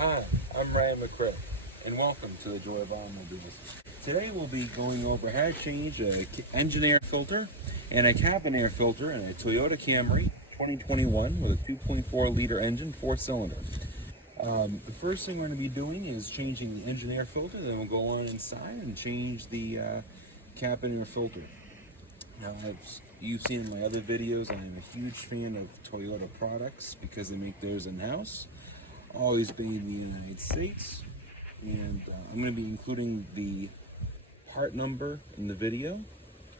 Hi, I'm Ryan McCray, and welcome to the Joy of Automobiles. Today we'll be going over how to change an engine air filter and a cabin air filter in a Toyota Camry 2021 with a 2.4 liter engine, 4-cylinder. The first thing we're going to be doing is changing the engine air filter, then we'll go on inside and change the cabin air filter. Now, as you've seen in my other videos, I'm a huge fan of Toyota products because they make theirs in-house. Always made in the United States. And I'm going to be including the part number in the video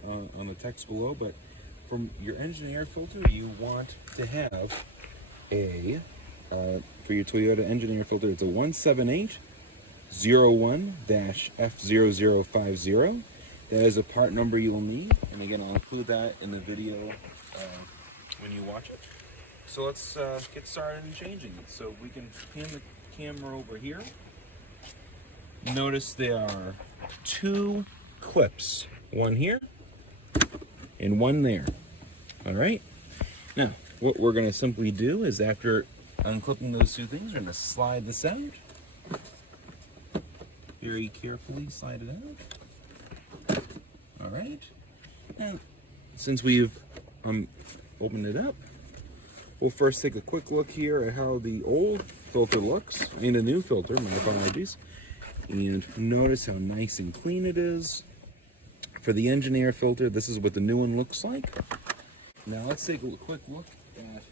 on the text below. But from your engine air filter, you want to have a, for your Toyota engine air filter, it's a 17801-F0050. That is a part number you will need, and again, I'll include that in the video when you watch it. So let's get started in changing it. So we can pan the camera over here. Notice there are two clips, one here and one there. All right. Now, what we're going to simply do is after unclipping those two things, we're going to slide this out. Very carefully slide it out. All right, now since we've opened it up, we'll first take a quick look here at how the old filter looks, and the new filter, my apologies, and notice how nice and clean it is. For the engine air filter, this is what the new one looks like. Now let's take a quick look at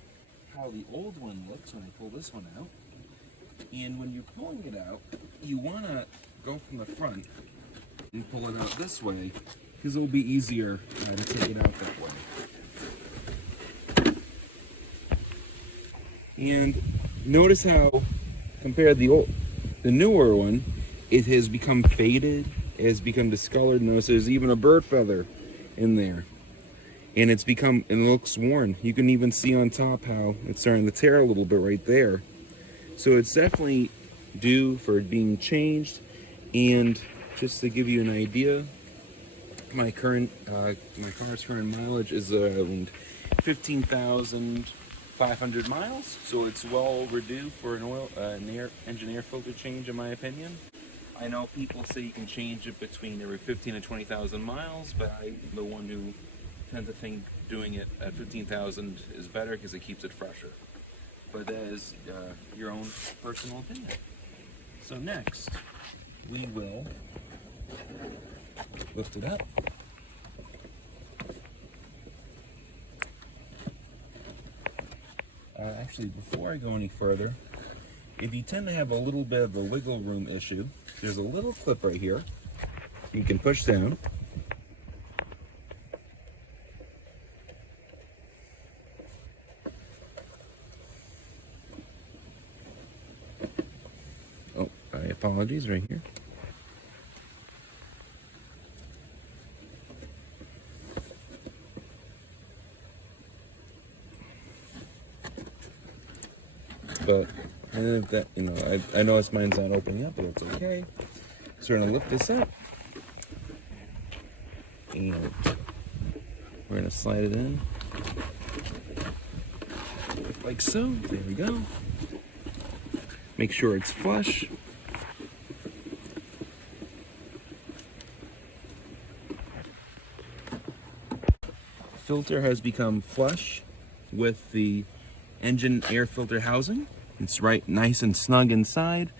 how the old one looks when I pull this one out. And when you're pulling it out, you want to go from the front and pull it out this way, because it'll be easier to take it out that way. And notice how, compared to the newer one, it has become faded, it has become discolored. Notice there's even a bird feather in there, and it looks worn. You can even see on top how it's starting to tear a little bit right there. So it's definitely due for being changed. And just to give you an idea, my car's current mileage is around 15,500 miles, so it's well overdue for an engine air filter change, in my opinion. I know people say you can change it between every 15 and 20,000 miles, but I'm the one who tends to think doing it at 15,000 is better because it keeps it fresher. But that is your own personal opinion. So next, we will lift it up. Actually, before I go any further, if you tend to have a little bit of a wiggle room issue, there's a little clip right here you can push down. Oh, my apologies, right here. But that, I noticed mine's not opening up, but it's okay. So we're gonna lift this up, and we're gonna slide it in like so. There we go. Make sure it's flush. Filter has become flush with the engine air filter housing. It's right nice and snug inside.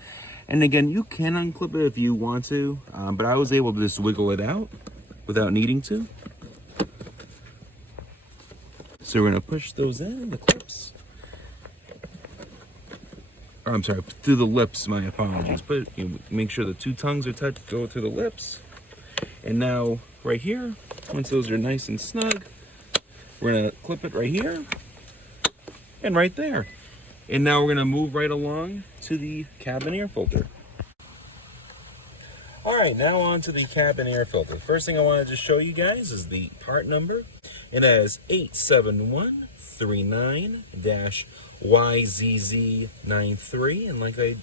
And again, you can unclip it if you want to, but I was able to just wiggle it out without needing to. So we're gonna push those in, the clips. Or, I'm sorry, through the lips, my apologies. But make sure the two tongues are touched, go through the lips. And now, right here, once those are nice and snug, we're gonna clip it right here and right there. And now we're gonna move right along to the cabin air filter. All right, now on to the cabin air filter. First thing I wanted to show you guys is the part number. It has 87139-YZZ93. And like I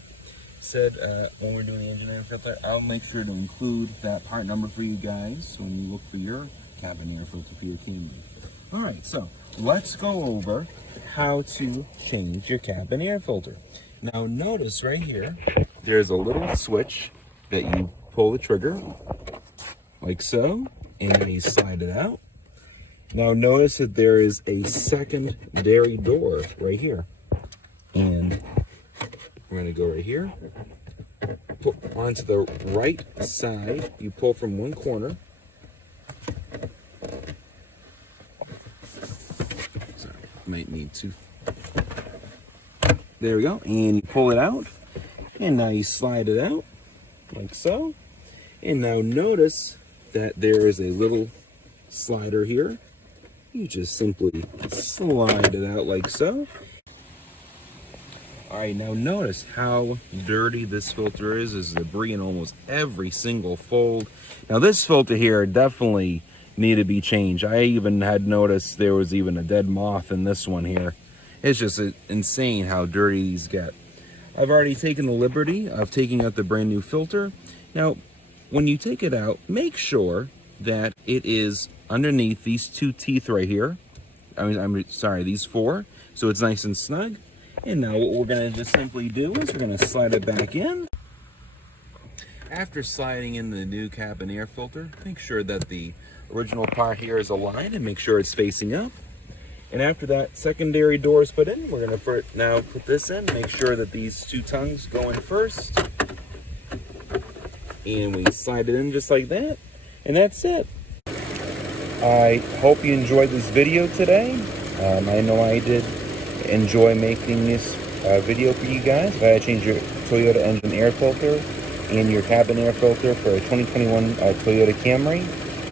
said, when we're doing the engine air filter, I'll make sure to include that part number for you guys when you look for your cabin air filter for your Camry. All right, so let's go over how to change your cabin air filter. Now notice right here, there's a little switch that you pull the trigger, like so, and then you slide it out. Now notice that there is a secondary door right here. And we're gonna go right here, pull onto the right side, you pull from one corner. Sorry, might need to. There we go, and you pull it out, and now you slide it out, like so. And now notice that there is a little slider here. You just simply slide it out like so. All right, now notice how dirty this filter is. There's debris in almost every single fold. Now this filter here definitely need to be changed. I even had noticed there was even a dead moth in this one here. It's just insane how dirty these get. I've already taken the liberty of taking out the brand new filter. Now, when you take it out, make sure that it is underneath these two teeth right here. I'm sorry, these four. So it's nice and snug. And now what we're gonna just simply do is we're gonna slide it back in. After sliding in the new cabin air filter, make sure that the original part here is aligned and make sure it's facing up. And after that secondary door is put in, we're gonna now put this in, make sure that these two tongues go in first. And we slide it in just like that. And that's it. I hope you enjoyed this video today. I know I did enjoy making this video for you guys. If I had to change your Toyota engine air filter and your cabin air filter for a 2021 Toyota Camry.